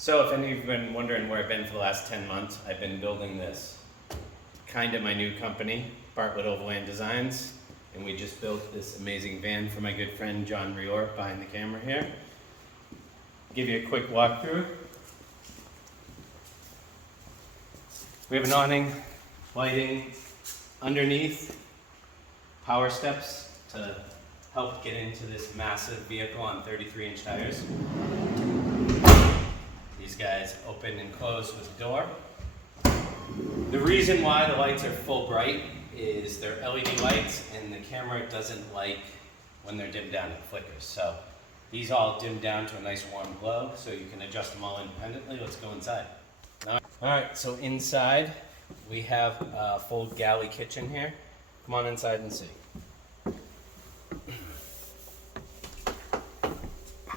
So if any of you have been wondering where I've been for the last 10 months, I've been building this. Kind of my new company, Bartlett Overland Designs. And we just built this amazing van for my good friend John Rior behind the camera here. Give you a quick walkthrough. We have an awning, lighting, underneath, power steps to help get into this massive vehicle on 33-inch tires. These guys open and close with a door. The reason why the lights are full bright is they're LED lights and the camera doesn't like when they're dimmed down, it flickers. So these all dim down to a nice warm glow so you can adjust them all independently. Let's go inside. Alright, so inside we have a full galley kitchen here. Come on inside and see.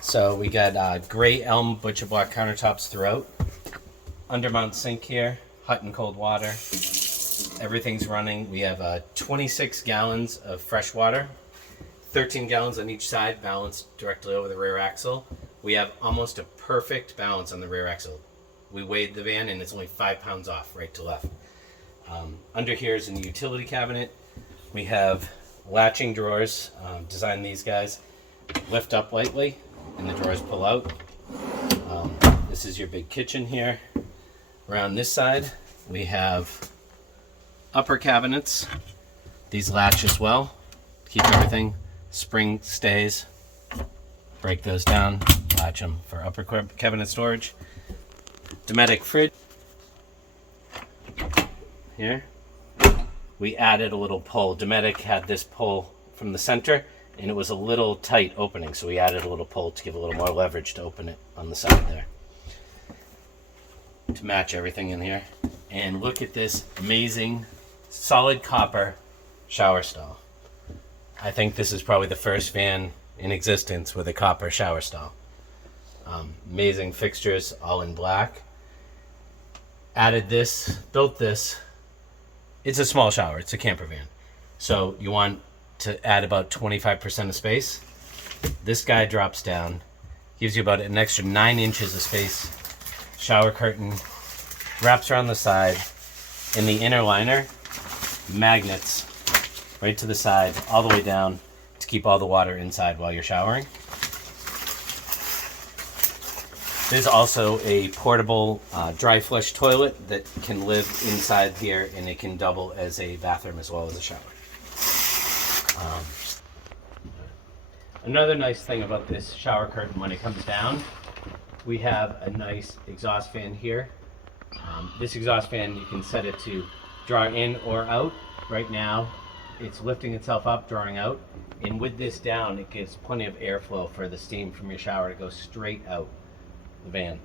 So we got gray elm butcher block countertops throughout. Undermount sink here, hot and cold water. Everything's running. We have 26 gallons of fresh water, 13 gallons on each side, balanced directly over the rear axle. We have almost a perfect balance on the rear axle. We weighed the van and it's only 5 pounds off, right to left. Under here is a utility cabinet. We have latching drawers, designed these guys. Lift up lightly and the drawers pull out. This is your big kitchen here. Around this side, we have upper cabinets. These latch as well. Keep everything. Spring stays. Break those down. Latch them for upper cabinet storage. Dometic fridge. Here. We added a little pull. Dometic had this pull from the center and it was a little tight opening, so we added a little pull to give a little more leverage to open it on the side there. To match everything in here. And look at this amazing solid copper shower stall. I think this is probably the first van in existence with a copper shower stall. Amazing fixtures, all in black. Added this, built this. It's a small shower, it's a camper van. So you want to add about 25% of space. This guy drops down, gives you about an extra 9 inches of space. Shower curtain, wraps around the side. In the inner liner, magnets right to the side, all the way down to keep all the water inside while you're showering. There's also a portable dry flush toilet that can live inside here, and it can double as a bathroom as well as a shower. Another nice thing about this shower curtain, when it comes down, we have a nice exhaust fan here. This exhaust fan, you can set it to draw in or out. Right now, it's lifting itself up, drawing out. And with this down, it gives plenty of airflow for the steam from your shower to go straight out the van.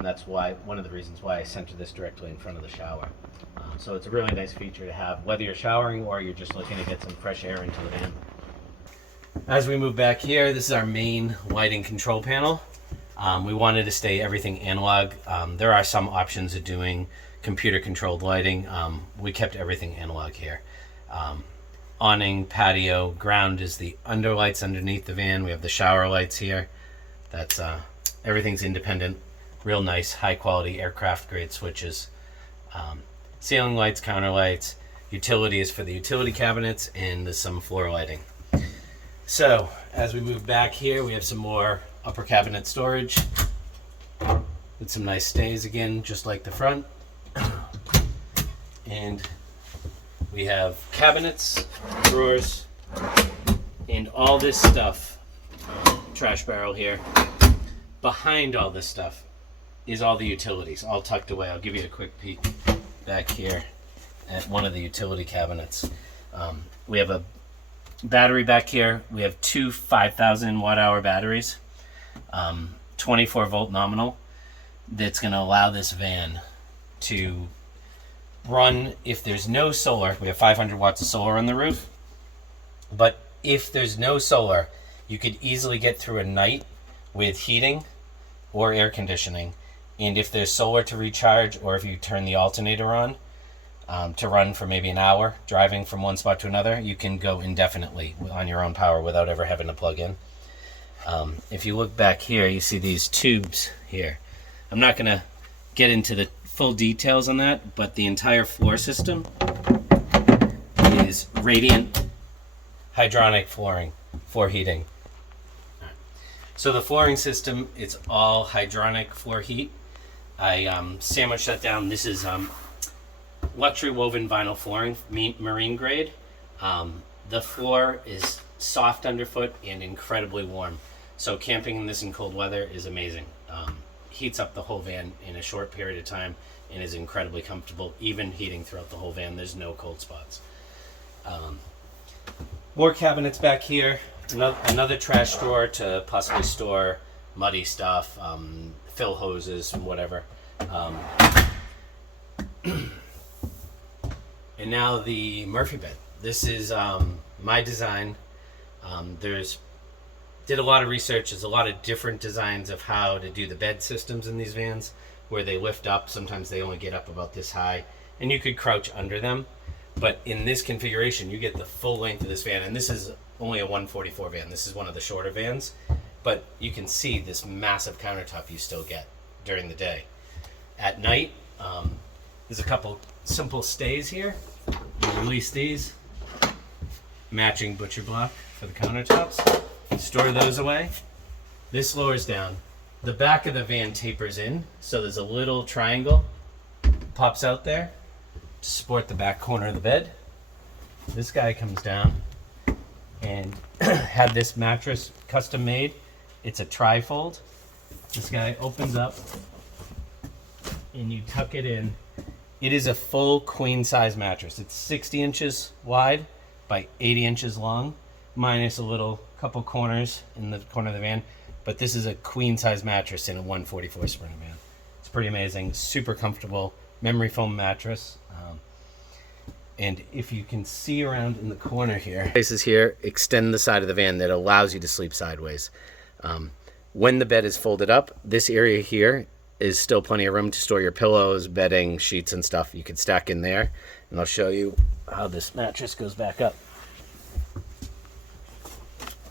That's why one of the reasons why I center this directly in front of the shower. So it's a really nice feature to have, whether you're showering or you're just looking to get some fresh air into the van. As we move back here, this is our main lighting control panel. We wanted to stay everything analog. There are some options of doing computer controlled lighting. We kept everything analog here. Awning, patio, ground is the underlights underneath the van. We have the shower lights here. That's everything's independent. Real nice, high quality aircraft grade switches. Ceiling lights, counter lights. Utility is for the utility cabinets, and there's some floor lighting. So as we move back here, we have some more upper cabinet storage with some nice stays again, just like the front. And we have cabinets, drawers, and all this stuff. Trash barrel here. Behind all this stuff is all the utilities, all tucked away. I'll give you a quick peek back here at one of the utility cabinets. We have a battery back here. We have two 5,000 watt hour batteries, 24 volt nominal, that's going to allow this van to run if there's no solar. We have 500 watts of solar on the roof, but if there's no solar, you could easily get through a night with heating or air conditioning. And if there's solar to recharge, or if you turn the alternator on to run for maybe an hour driving from one spot to another, you can go indefinitely on your own power without ever having to plug in. If you look back here, you see these tubes here. I'm not going to get into the full details on that, but the entire floor system is radiant hydronic flooring for heating. So the flooring system, it's all hydronic floor heat. I sandwiched that down. This is luxury woven vinyl flooring, marine grade. The floor is soft underfoot and incredibly warm. So camping in this in cold weather is amazing. Heats up the whole van in a short period of time and is incredibly comfortable, even heating throughout the whole van. There's no cold spots. More cabinets back here. Another trash drawer to possibly store muddy stuff, fill hoses and whatever. And now the Murphy bed. This is my design. Did a lot of research. There's a lot of different designs of how to do the bed systems in these vans, where they lift up. Sometimes they only get up about this high, and you could crouch under them. But in this configuration, you get the full length of this van, and this is only a 144 van. This is one of the shorter vans, but you can see this massive countertop you still get during the day. At night, there's a couple simple stays here. You release these, matching butcher block for the countertops. Store those away. This lowers down. The back of the van tapers in, so there's a little triangle pops out there to support the back corner of the bed. This guy comes down and had this mattress custom made. It's a tri-fold. This guy opens up and you tuck it in. It is a full queen size mattress. It's 60 inches wide by 80 inches long, minus a little couple corners in the corner of the van. But this is a queen size mattress in a 144 Sprinter van. It's pretty amazing, super comfortable, memory foam mattress. And if you can see around in the corner here, places here extend the side of the van that allows you to sleep sideways. When the bed is folded up, this area here is still plenty of room to store your pillows, bedding, sheets, and stuff. You could stack in there, and I'll show you how this mattress goes back up.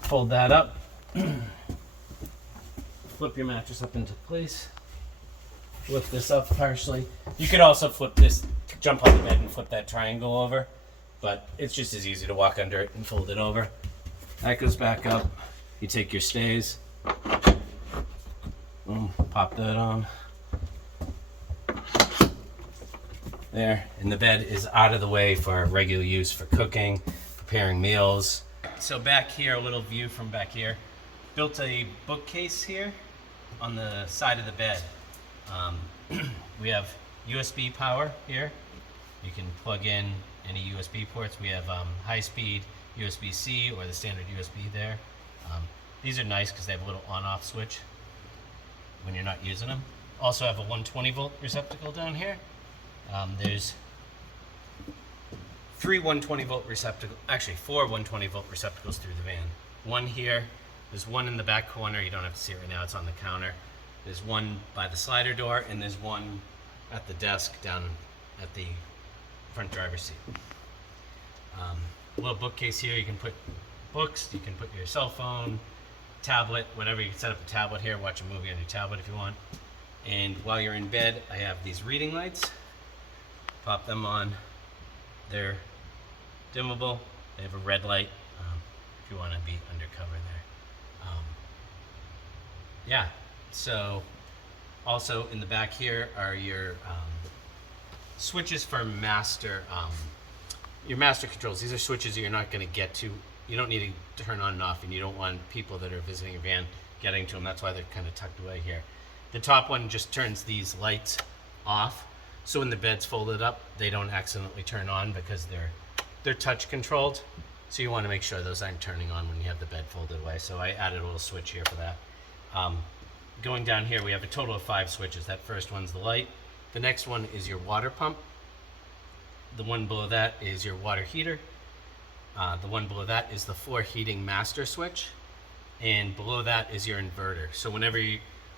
Fold that up, flip your mattress up into place, lift this up partially. You could also flip this, jump on the bed and flip that triangle over, but it's just as easy to walk under it and fold it over. That goes back up. You take your stays, boom, pop that on. There, and the bed is out of the way for regular use for cooking, preparing meals. So back here, a little view from back here. Built a bookcase here on the side of the bed. We have USB power here. You can plug in any USB ports. We have high-speed USB-C or the standard USB there. These are nice because they have a little on-off switch when you're not using them. Also have a 120 volt receptacle down here. There's four 120 volt receptacles through the van. One here, there's one in the back corner. You don't have to see it right now, it's on the counter. There's one by the slider door, and there's one at the desk down at the front driver's seat. A little bookcase here, you can put books, you can put your cell phone, tablet, whatever. You can set up a tablet here, watch a movie on your tablet if you want. And while you're in bed, I have these reading lights. Pop them on. They're dimmable. They have a red light if you want to be undercover there. Yeah, so also in the back here are your switches for your master controls. These are switches that you're not going to get to. You don't need to turn on and off, and you don't want people that are visiting your van getting to them. That's why they're kind of tucked away here. The top one just turns these lights off, so when the bed's folded up, they don't accidentally turn on because they're touch controlled. So you want to make sure those aren't turning on when you have the bed folded away. So I added a little switch here for that. Going down here, we have a total of 5 switches. That first one's the light. The next one is your water pump. The one below that is your water heater. The one below that is the floor heating master switch. And below that is your inverter. So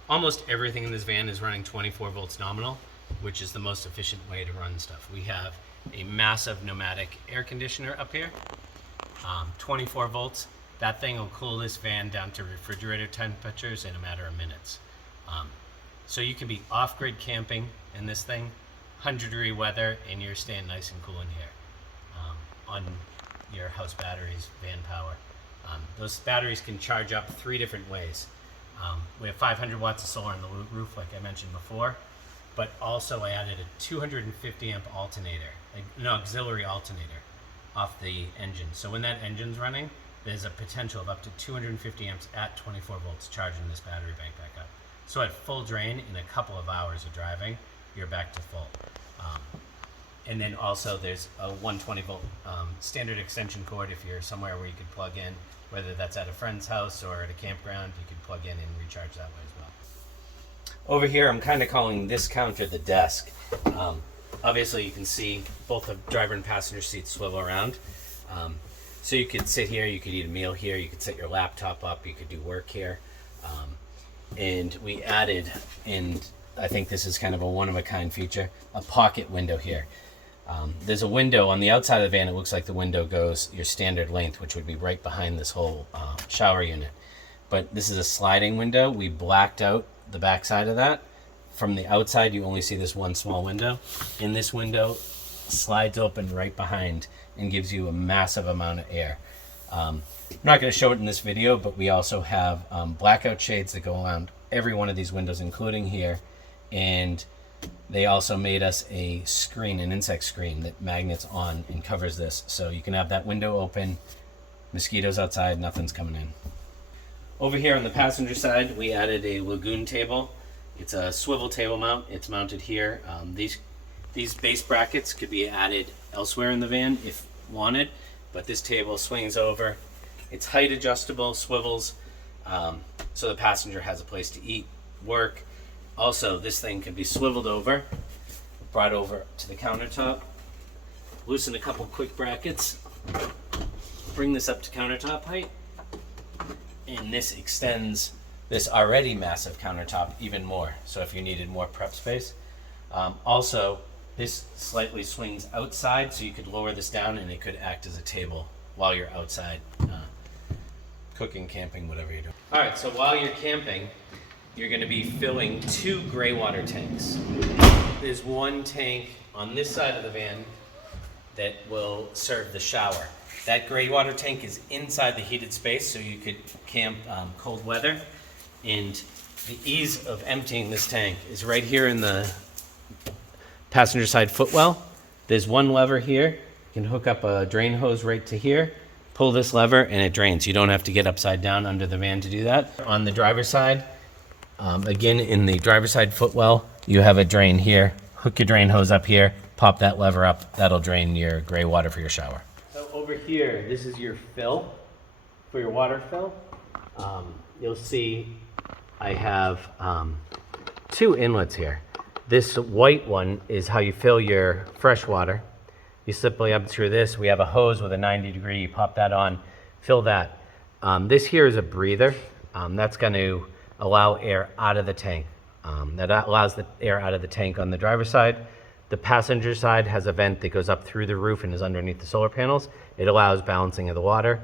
almost everything in this van is running 24 volts nominal, which is the most efficient way to run stuff. We have a massive pneumatic air conditioner up here, 24 volts. That thing will cool this van down to refrigerator temperatures in a matter of minutes. So you can be off-grid camping in this thing, 100-degree weather, and you're staying nice and cool in here on your house batteries, van power. Those batteries can charge up 3 different ways. We have 500 watts of solar on the roof, like I mentioned before, but also I added a 250 amp alternator, an auxiliary alternator off the engine. So when that engine's running, there's a potential of up to 250 amps at 24 volts charging this battery bank back up. So at full drain, in a couple of hours of driving, you're back to full. And then also there's a 120 volt standard extension cord if you're somewhere where you could plug in, whether that's at a friend's house or at a campground, you can plug in and recharge that way as well. Over here, I'm kind of calling this counter the desk. Obviously you can see both the driver and passenger seats swivel around. So you could sit here, you could eat a meal here, you could set your laptop up, you could do work here. And we added, and I think this is kind of a one-of-a-kind feature, a pocket window here. There's a window on the outside of the van. It looks like the window goes your standard length, which would be right behind this whole shower unit. But this is a sliding window. We blacked out the back side of that. From the outside, you only see this one small window. And this window slides open right behind and gives you a massive amount of air. I'm not going to show it in this video, but we also have blackout shades that go around every one of these windows, including here. And they also made us a screen, an insect screen that magnets on and covers this. So you can have that window open, mosquitoes outside, nothing's coming in. Over here on the passenger side, we added a lagoon table. It's a swivel table mount. It's mounted here. These base brackets could be added elsewhere in the van if wanted, but this table swings over. It's height adjustable, swivels, so the passenger has a place to eat, work. Also, this thing can be swiveled over, brought over to the countertop, loosen a couple quick brackets, bring this up to countertop height, and this extends this already massive countertop even more, so if you needed more prep space. Also, this slightly swings outside, so you could lower this down and it could act as a table while you're outside cooking, camping, whatever you're doing. All right, so while you're camping, you're going to be filling 2 gray water tanks. There's one tank on this side of the van that will serve the shower. That gray water tank is inside the heated space, so you could camp cold weather. And the ease of emptying this tank is right here in the passenger side footwell. There's one lever here. You can hook up a drain hose right to here, pull this lever, and it drains. You don't have to get upside down under the van to do that. On the driver's side, again, in the driver's side footwell, you have a drain here. Hook your drain hose up here, pop that lever up. That'll drain your gray water for your shower. So over here, this is your fill for your water fill. You'll see I have 2 inlets here. This white one is how you fill your fresh water. You simply unscrew this. We have a hose with a 90-degree. You pop that on, fill that. This here is a breather. That's going to allow air out of the tank. That allows the air out of the tank on the driver's side. The passenger side has a vent that goes up through the roof and is underneath the solar panels. It allows balancing of the water.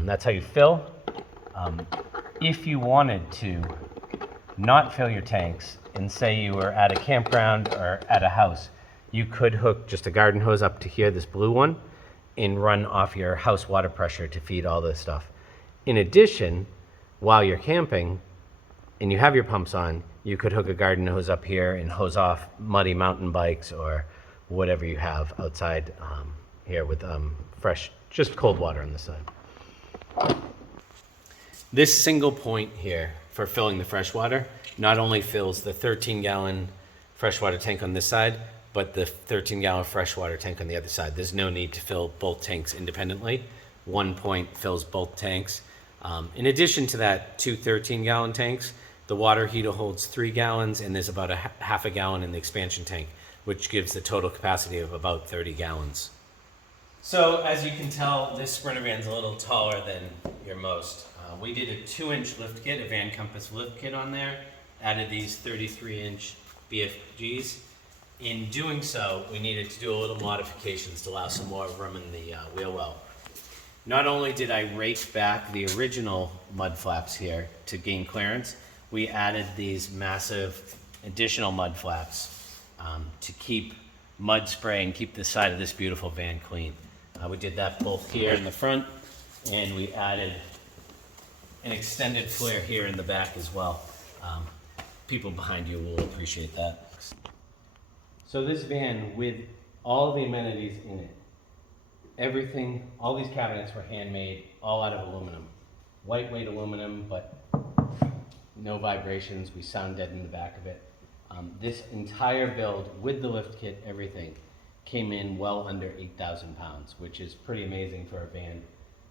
That's how you fill. If you wanted to not fill your tanks and say you were at a campground or at a house, you could hook just a garden hose up to here, this blue one, and run off your house water pressure to feed all this stuff. In addition, while you're camping and you have your pumps on, you could hook a garden hose up here and hose off muddy mountain bikes or whatever you have outside here with fresh, just cold water on the side. This single point here for filling the fresh water not only fills the 13-gallon freshwater tank on this side, but the 13-gallon freshwater tank on the other side. There's no need to fill both tanks independently. One point fills both tanks. In addition to that, 2 13-gallon tanks, the water heater holds 3 gallons, and there's about a half a gallon in the expansion tank, which gives the total capacity of about 30 gallons. So as you can tell, this Sprinter van's a little taller than your most. We did a 2-inch lift kit, a Van Compass lift kit on there, added these 33-inch BFGs. In doing so, we needed to do a little modifications to allow some more room in the wheel well. Not only did I rake back the original mud flaps here to gain clearance, we added these massive additional mud flaps to keep mud spray and keep the side of this beautiful van clean. We did that both here in the front, and we added an extended flare here in the back as well. People behind you will appreciate that. So this van, with all the amenities in it, everything, all these cabinets were handmade, all out of aluminum. Lightweight aluminum, but no vibrations. We sound dead in the back of it. This entire build, with the lift kit, everything, came in well under 8,000 pounds, which is pretty amazing for a van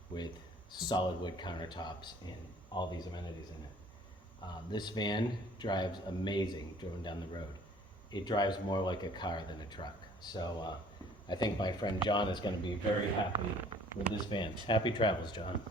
with solid wood countertops and all these amenities in it. This van drives amazing driven down the road. It drives more like a car than a truck. So I think my friend John is going to be very happy with this van. Happy travels, John.